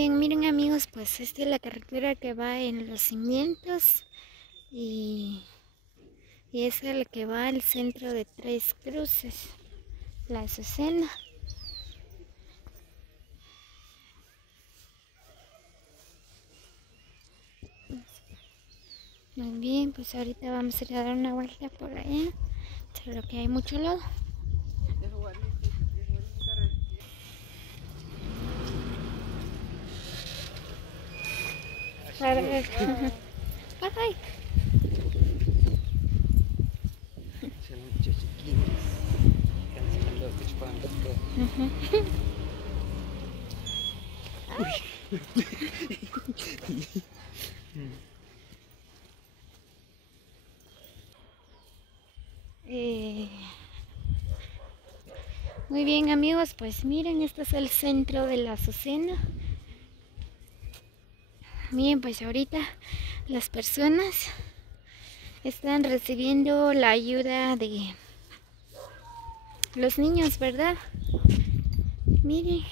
Muy bien, miren amigos, pues esta es la carretera que va en los cimientos y es la que va al centro de Tres Cruces, la Azucena. Muy bien, pues ahorita vamos a ir a dar una vuelta por allá, solo que hay mucho lodo. Bye bye. Son muchos chiquillos. Están sacando los chupando todo. Muy bien amigos, pues miren, este es el centro de la Azucena. Miren, pues ahorita las personas están recibiendo la ayuda de los niños, ¿verdad? Miren,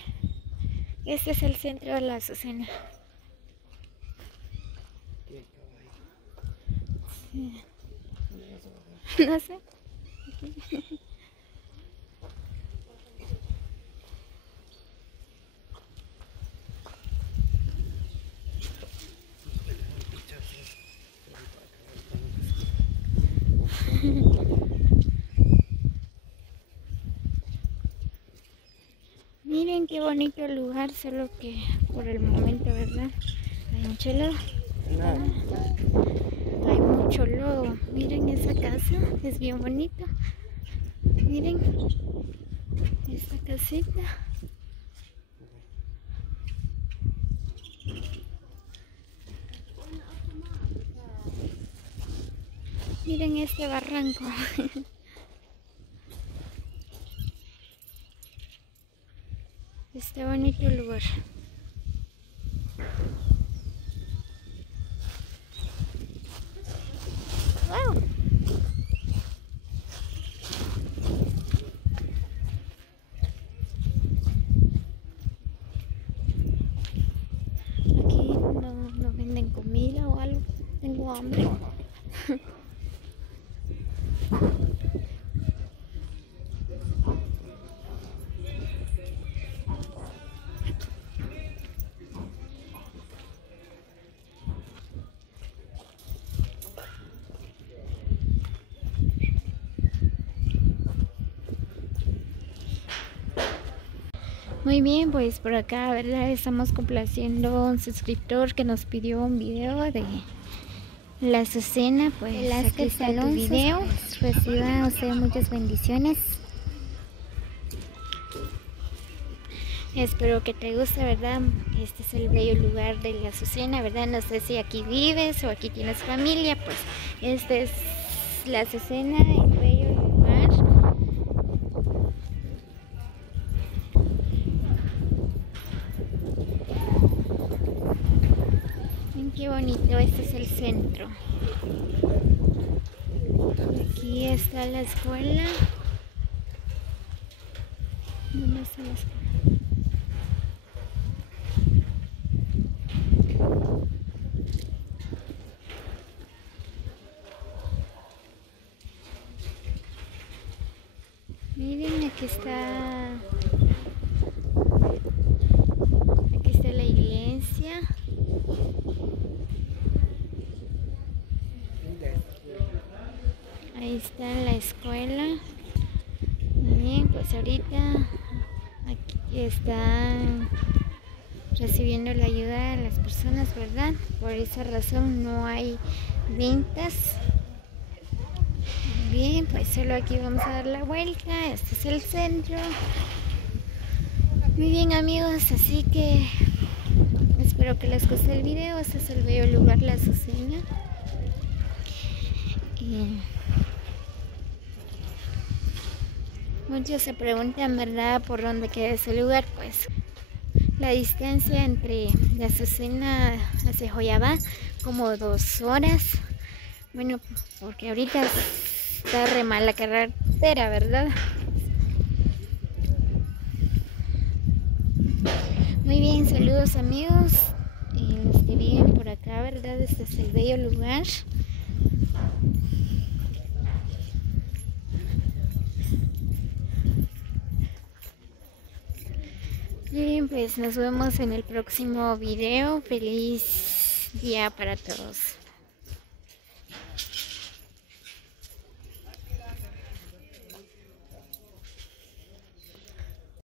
este es el centro de la Azucena. Sí. No sé. Miren qué bonito el lugar, solo que por el momento, ¿verdad? Hay mucho lodo. Hay mucho lodo. Miren esa casa, es bien bonita. Miren esta casita. Miren este barranco. Este bonito lugar. ¡Wow! Aquí no venden comida o algo. Tengo hambre. Muy bien, pues por acá, ¿verdad? Estamos complaciendo a un suscriptor que nos pidió un video de la Azucena. Pues aquí está tu video. Pues, reciba usted muchas bendiciones. Espero que te guste, ¿verdad? Este es el bello lugar de la Azucena, ¿verdad? No sé si aquí vives o aquí tienes familia, pues este es la Azucena, el bello lugar. Miren qué bonito, este es el centro. Aquí está la escuela. ¿Dónde está la escuela? Miren, aquí está la iglesia. Ahí está la escuela. Muy bien, pues ahorita aquí están recibiendo la ayuda de las personas, ¿verdad? Por esa razón no hay ventas. Bien, pues solo aquí vamos a dar la vuelta. Este es el centro. Muy bien amigos, así que espero que les guste el video. Este es el bello lugar, la Azucena. Y muchos se preguntan, ¿verdad?, por dónde queda ese lugar. Pues la distancia entre la Azucena hacia Joyabá, como 2 horas. Bueno, porque ahorita está re mal la carretera, ¿verdad? Muy bien, saludos amigos, los que viven por acá, ¿verdad? Este es el bello lugar. Bien, pues nos vemos en el próximo video. Feliz día para todos.